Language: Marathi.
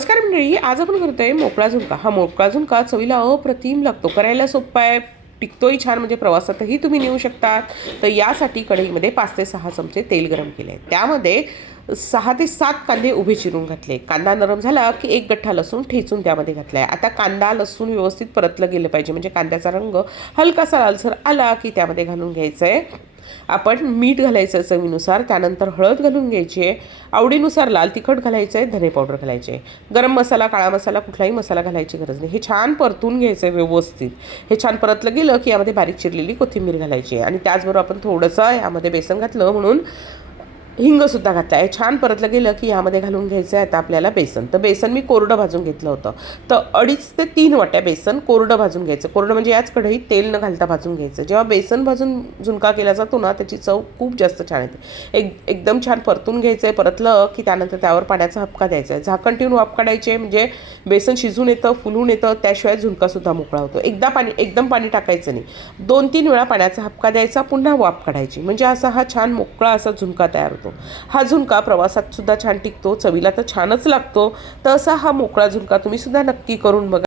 नमस्कार मंडळी, आज आपण करतोय मोकळा झुणका. हा मोकळा झुणका चवीला अप्रतिम लागतो, करायला सोपा आहे, टिकतोही छान, म्हणजे प्रवासातही तुम्ही नेऊ शकता. तर यासाठी कढईमध्ये 5 ते 6 चमचे तेल गरम केले. त्यामध्ये 6 ते 7 कांदे उभे चिरून घातले. कांदा नरम झाला की एक गठ्ठा लसूण ठेचून त्यामध्ये घातला आहे. आता कांदा लसूण व्यवस्थित परतलं गेलं पाहिजे, म्हणजे कांद्याचा रंग हलकासा लालसर आला की त्यामध्ये घालून घ्यायचं आहे आपण मीठ घालायचं चवीनुसार. त्यानंतर हळद घालून घ्यायची आहे, आवडीनुसार लाल तिखट घालायचं आहे, धने पावडर घालायचे आहे, गरम मसाला काळा मसाला कुठलाही मसाला घालायची गरज नाही. हे छान परतून घ्यायचं आहे व्यवस्थित. हे छान परतलं गेलं की यामध्ये बारीक चिरलेली कोथिंबीर घालायची आहे आणि त्याचबरोबर आपण थोडंसं यामध्ये बेसन घातलं म्हणून हिंगसुद्धा घातला आहे. छान परतलं गेलं की यामध्ये घालून घ्यायचं आहे आता आपल्याला बेसन. तर बेसन मी कोरडं भाजून घेतलं होतं. तर 2.5 ते 3 वाट्या बेसन कोरडं भाजून घ्यायचं. कोरडं म्हणजे याच कढईत तेल न घालता भाजून घ्यायचं. जेव्हा बेसन भाजून झुणका केला जातो ना, त्याची चव खूप जास्त छान येते. एकदम छान परतून घ्यायचं आहे. परतलं की त्यानंतर त्यावर पाण्याचा हपका द्यायचा आहे. झाकण ठेवून वाफ काढायचे, म्हणजे बेसन शिजून येतं, फुलून येतं, त्याशिवाय झुणकासुद्धा मोकळा होतो. एकदम पाणी टाकायचं नाही. 2-3 वेळा पाण्याचा हपका द्यायचा, पुन्हा वाफ काढायची, म्हणजे असा हा छान मोकळा असा झुणका तयार होतो. हा झुणका प्रवासात सुद्धा छान टिकतो, चवीला तर छानच लागतो. तर असा हा मोकळा झुणका तुम्ही सुद्धा नक्की करून बघा.